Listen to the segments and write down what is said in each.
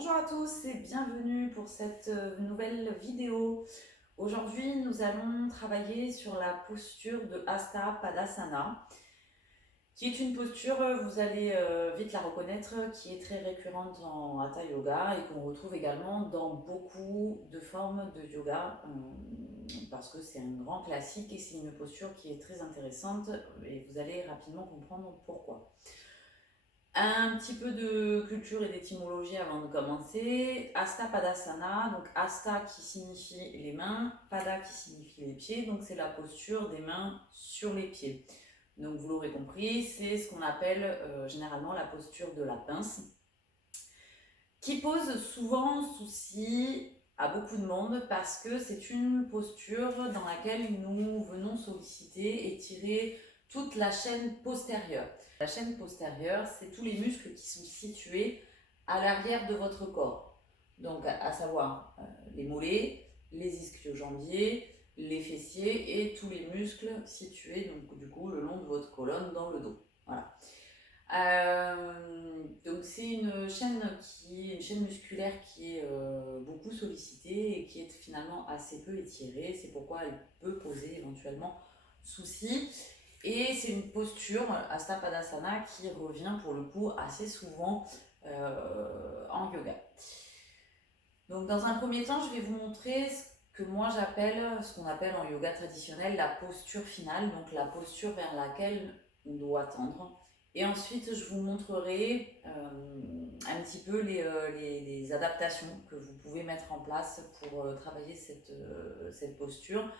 Bonjour à tous et bienvenue pour cette nouvelle vidéo. Aujourd'hui, nous allons travailler sur la posture de Hasta Padasana, qui est une posture, vous allez vite la reconnaître, qui est très récurrente en Hatha Yoga et qu'on retrouve également dans beaucoup de formes de yoga, parce que c'est un grand classique et c'est une posture qui est très intéressante et vous allez rapidement comprendre pourquoi. Un petit peu de culture et d'étymologie avant de commencer. Hasta Padasana, donc Hasta qui signifie les mains, Pada qui signifie les pieds, donc c'est la posture des mains sur les pieds. Donc vous l'aurez compris, c'est ce qu'on appelle généralement la posture de la pince, qui pose souvent souci à beaucoup de monde parce que c'est une posture dans laquelle nous venons solliciter et tirer toute la chaîne postérieure. La chaîne postérieure, c'est tous les muscles qui sont situés à l'arrière de votre corps. Donc, à savoir les mollets, les ischio-jambiers, les fessiers et tous les muscles situés donc, du coup, le long de votre colonne dans le dos. Voilà. Donc c'est une chaîne musculaire qui est beaucoup sollicitée et qui est finalement assez peu étirée. C'est pourquoi elle peut poser éventuellement souci. Et c'est une posture, Hasta Padasana, qui revient pour le coup assez souvent en yoga. Donc dans un premier temps, je vais vous montrer ce qu'on appelle en yoga traditionnel la posture finale, donc la posture vers laquelle on doit tendre. Et ensuite, je vous montrerai un petit peu les adaptations que vous pouvez mettre en place pour travailler cette posture.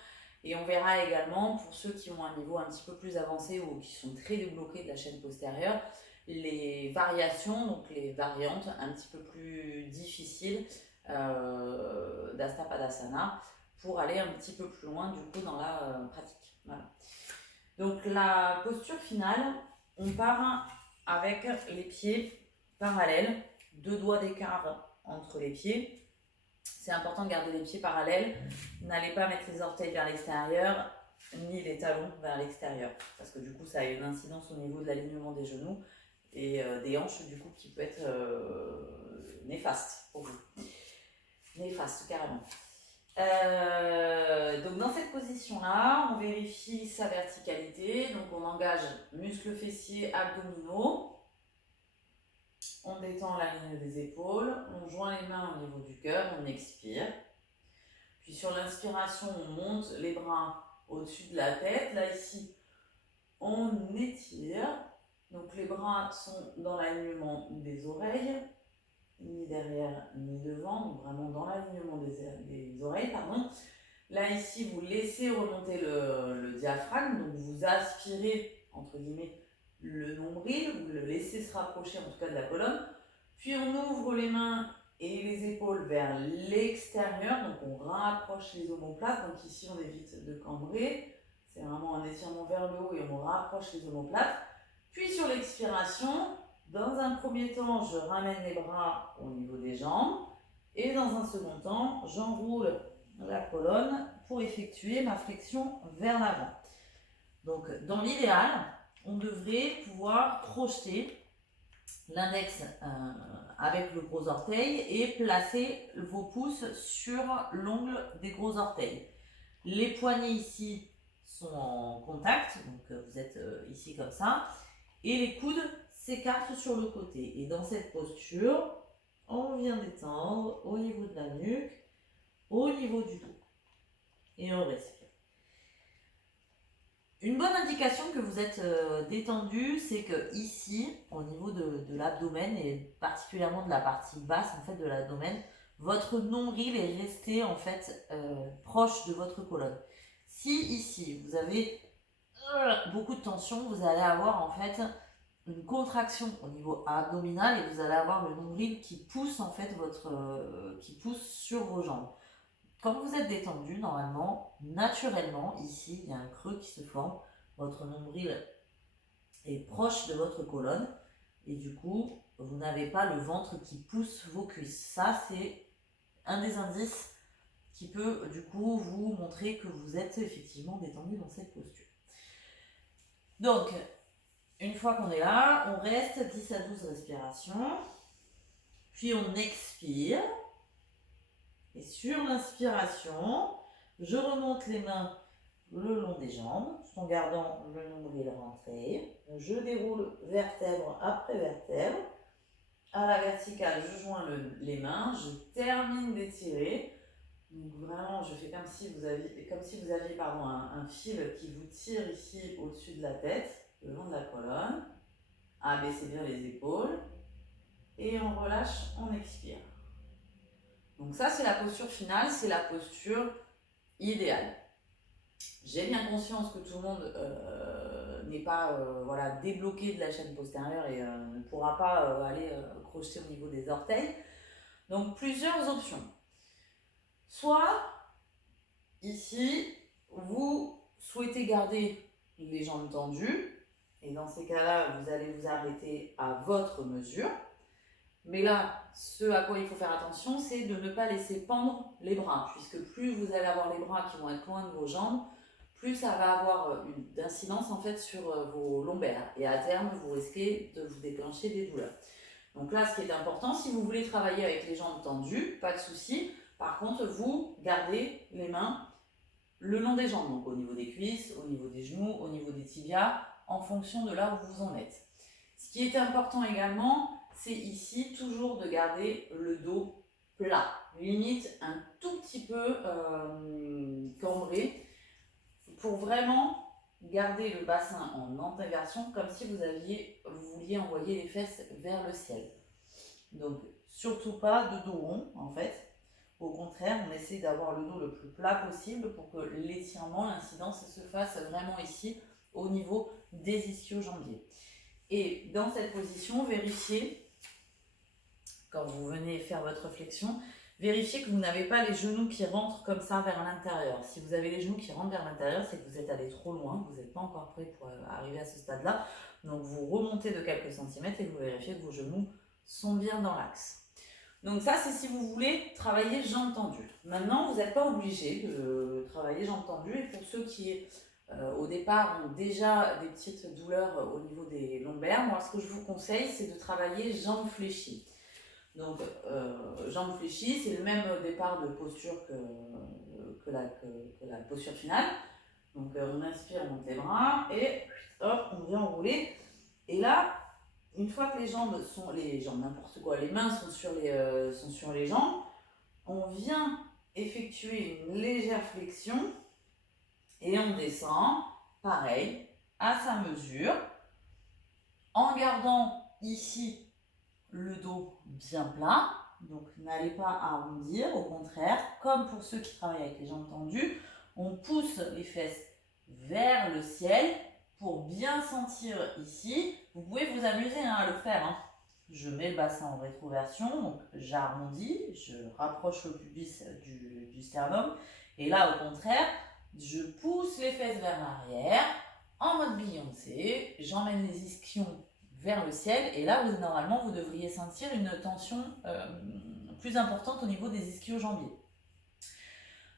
Et on verra également, pour ceux qui ont un niveau un petit peu plus avancé ou qui sont très débloqués de la chaîne postérieure, les variations, donc les variantes un petit peu plus difficiles d'Hasta Padasana pour aller un petit peu plus loin du coup dans la pratique. Voilà. Donc la posture finale, on part avec les pieds parallèles, 2 doigts d'écart entre les pieds. C'est important de garder les pieds parallèles. N'allez pas mettre les orteils vers l'extérieur, ni les talons vers l'extérieur, parce que du coup ça a une incidence au niveau de l'alignement des genoux et des hanches du coup qui peut être néfaste pour vous. Néfaste carrément. Donc dans cette position-là, on vérifie sa verticalité. Donc on engage muscles fessiers, abdominaux. On détend la ligne des épaules. On joint les mains au niveau du cœur. On expire. Puis sur l'inspiration, on monte les bras au-dessus de la tête. Là ici, on étire. Donc les bras sont dans l'alignement des oreilles, ni derrière ni devant, donc vraiment dans l'alignement des oreilles, pardon. Là ici, vous laissez remonter le diaphragme, donc vous aspirez, entre guillemets, le nombril, vous le laissez se rapprocher en tout cas de la colonne, puis on ouvre les mains et les épaules vers l'extérieur, donc on rapproche les omoplates, donc ici on évite de cambrer, c'est vraiment un étirement vers le haut et on rapproche les omoplates, puis sur l'expiration, dans un premier temps, je ramène les bras au niveau des jambes, et dans un second temps, j'enroule la colonne pour effectuer ma flexion vers l'avant. Donc dans l'idéal, on devrait pouvoir projeter l'index avec le gros orteil et placer vos pouces sur l'ongle des gros orteils. Les poignets ici sont en contact, donc vous êtes ici comme ça, et les coudes s'écartent sur le côté. Et dans cette posture, on vient d'étendre au niveau de la nuque, au niveau du dos. Et on respire. Une bonne indication que vous êtes détendu, c'est que ici, au niveau de l'abdomen et particulièrement de la partie basse en fait de l'abdomen, votre nombril est resté en fait proche de votre colonne. Si ici vous avez beaucoup de tension, vous allez avoir en fait une contraction au niveau abdominal et vous allez avoir le nombril qui pousse en fait qui pousse sur vos jambes. Quand vous êtes détendu, normalement, naturellement, ici, il y a un creux qui se forme. Votre nombril est proche de votre colonne et du coup, vous n'avez pas le ventre qui pousse vos cuisses. Ça, c'est un des indices qui peut du coup vous montrer que vous êtes effectivement détendu dans cette posture. Donc, une fois qu'on est là, on reste 10 à 12 respirations. puis on expire. Et sur l'inspiration, je remonte les mains le long des jambes, tout en gardant le nombril rentré. Je déroule vertèbre après vertèbre. À la verticale, je joins les mains, je termine d'étirer. Donc vraiment, je fais comme si vous aviez un fil qui vous tire ici au-dessus de la tête, le long de la colonne. Abaissez bien les épaules. Et on relâche, on expire. Donc ça, c'est la posture finale, c'est la posture idéale. J'ai bien conscience que tout le monde n'est pas débloqué de la chaîne postérieure et ne pourra pas aller crocheter au niveau des orteils. Donc plusieurs options. Soit, ici, vous souhaitez garder les jambes tendues, et dans ces cas-là, vous allez vous arrêter à votre mesure. Mais là, ce à quoi il faut faire attention, c'est de ne pas laisser pendre les bras, puisque plus vous allez avoir les bras qui vont être loin de vos jambes, plus ça va avoir une incidence en fait sur vos lombaires. Et à terme, vous risquez de vous déclencher des douleurs. Donc là, ce qui est important, si vous voulez travailler avec les jambes tendues, pas de souci. Par contre, vous gardez les mains le long des jambes, donc au niveau des cuisses, au niveau des genoux, au niveau des tibias, en fonction de là où vous en êtes. Ce qui est important également, c'est ici toujours de garder le dos plat, limite un tout petit peu cambré, pour vraiment garder le bassin en antéversion, comme si vous vouliez envoyer les fesses vers le ciel. Donc surtout pas de dos rond en fait. Au contraire, on essaie d'avoir le dos le plus plat possible pour que l'étirement, l'incidence se fasse vraiment ici au niveau des ischio-jambiers. Et dans cette position, vérifiez, quand vous venez faire votre flexion, vérifiez que vous n'avez pas les genoux qui rentrent comme ça vers l'intérieur. Si vous avez les genoux qui rentrent vers l'intérieur, c'est que vous êtes allé trop loin, vous n'êtes pas encore prêt pour arriver à ce stade-là. Donc vous remontez de quelques centimètres et vous vérifiez que vos genoux sont bien dans l'axe. Donc ça, c'est si vous voulez travailler jambes tendues. Maintenant, vous n'êtes pas obligé de travailler jambes tendues. Et pour ceux qui, au départ, ont déjà des petites douleurs au niveau des lombaires, moi, ce que je vous conseille, c'est de travailler jambes fléchies. Donc, jambes fléchies, c'est le même départ de posture que la posture finale. Donc, on inspire, on monte les bras et hop, on vient enrouler. Et là, une fois que les mains sont sur les jambes, on vient effectuer une légère flexion et on descend, pareil, à sa mesure, en gardant ici le dos bien plat. Donc n'allez pas arrondir, au contraire, comme pour ceux qui travaillent avec les jambes tendues, on pousse les fesses vers le ciel pour bien sentir ici. Vous pouvez vous amuser à le faire. Je mets le bassin en rétroversion, donc j'arrondis, je rapproche le pubis du sternum. Et là, au contraire, je pousse les fesses vers l'arrière, en mode Beyoncé, j'emmène les ischions vers le ciel. Et là, normalement, vous devriez sentir une tension plus importante au niveau des ischio-jambiers.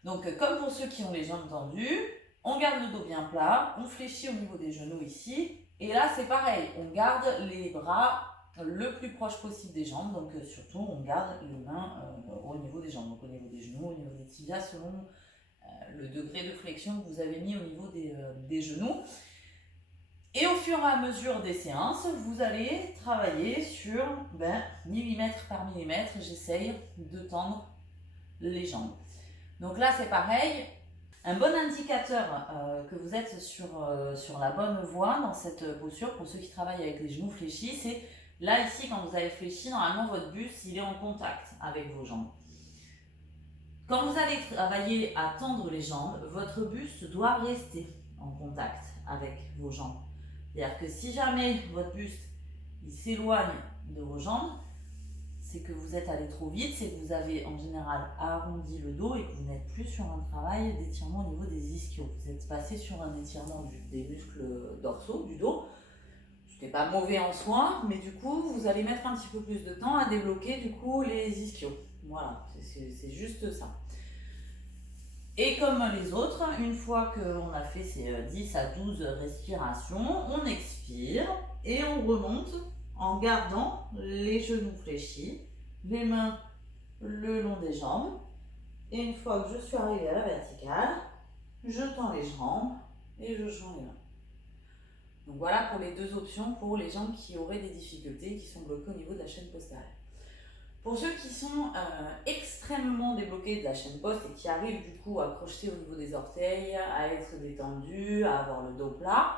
Donc, comme pour ceux qui ont les jambes tendues, on garde le dos bien plat, on fléchit au niveau des genoux ici. Et là, c'est pareil, on garde les bras le plus proche possible des jambes. Donc, surtout, on garde les mains au niveau des jambes. Donc, au niveau des genoux, au niveau des tibias, selon le degré de flexion que vous avez mis au niveau des genoux. Et au fur et à mesure des séances, vous allez travailler sur millimètre par millimètre. J'essaye de tendre les jambes. Donc là, c'est pareil. Un bon indicateur que vous êtes sur la bonne voie dans cette posture, pour ceux qui travaillent avec les genoux fléchis, c'est là, ici, quand vous avez fléchi, normalement, votre buste, il est en contact avec vos jambes. Quand vous allez travailler à tendre les jambes, votre buste doit rester en contact avec vos jambes. C'est-à-dire que si jamais votre buste il s'éloigne de vos jambes, c'est que vous êtes allé trop vite, c'est que vous avez en général arrondi le dos et que vous n'êtes plus sur un travail d'étirement au niveau des ischios. Vous êtes passé sur un étirement des muscles dorsaux du dos. Ce n'est pas mauvais en soi, mais du coup, vous allez mettre un petit peu plus de temps à débloquer du coup les ischios. Voilà, c'est juste ça. Et comme les autres, une fois qu'on a fait ces 10 à 12 respirations, on expire et on remonte en gardant les genoux fléchis les mains le long des jambes. Et une fois que je suis arrivée à la verticale, je tends les jambes et je change les mains. Donc voilà pour les deux options pour les gens qui auraient des difficultés, qui sont bloqués au niveau de la chaîne postérieure. Pour ceux qui sont extrêmement débloqués de la chaîne poste et qui arrivent du coup à crocheter au niveau des orteils, à être détendus, à avoir le dos plat,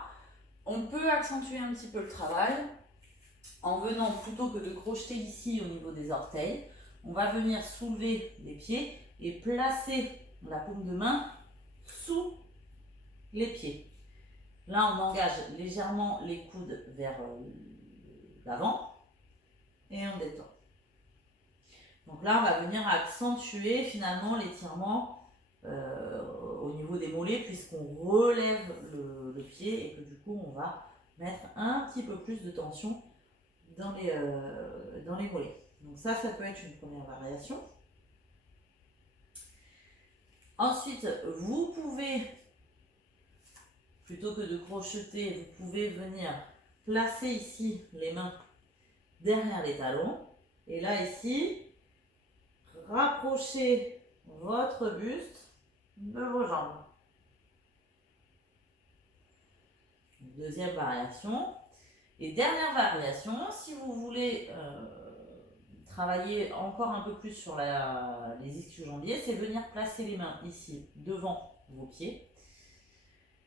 on peut accentuer un petit peu le travail en venant, plutôt que de crocheter ici au niveau des orteils, on va venir soulever les pieds et placer la paume de main sous les pieds. Là, on engage légèrement les coudes vers l'avant et on détend. Donc là, on va venir accentuer finalement l'étirement au niveau des mollets puisqu'on relève le pied et que du coup, on va mettre un petit peu plus de tension dans les mollets. Donc ça peut être une première variation. Ensuite, vous pouvez, plutôt que de crocheter, vous pouvez venir placer ici les mains derrière les talons. Et là, ici, rapprochez votre buste de vos jambes. Deuxième variation. Et dernière variation, si vous voulez travailler encore un peu plus sur les ischio-jambiers, c'est venir placer les mains ici devant vos pieds.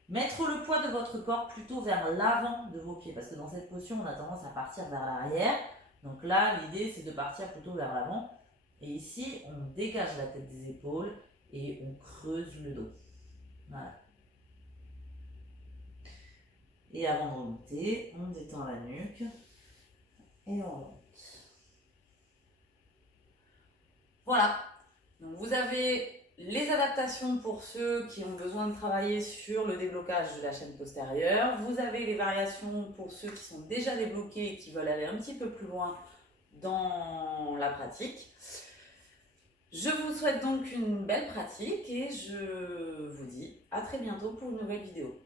Mettre le poids de votre corps plutôt vers l'avant de vos pieds, parce que dans cette position, on a tendance à partir vers l'arrière. Donc là, l'idée, c'est de partir plutôt vers l'avant. Et ici, on dégage la tête des épaules et on creuse le dos. Voilà. Et avant de remonter, on détend la nuque et on remonte. Voilà. Donc vous avez les adaptations pour ceux qui ont besoin de travailler sur le déblocage de la chaîne postérieure. Vous avez les variations pour ceux qui sont déjà débloqués et qui veulent aller un petit peu plus loin dans la pratique. Je vous souhaite donc une belle pratique et je vous dis à très bientôt pour une nouvelle vidéo.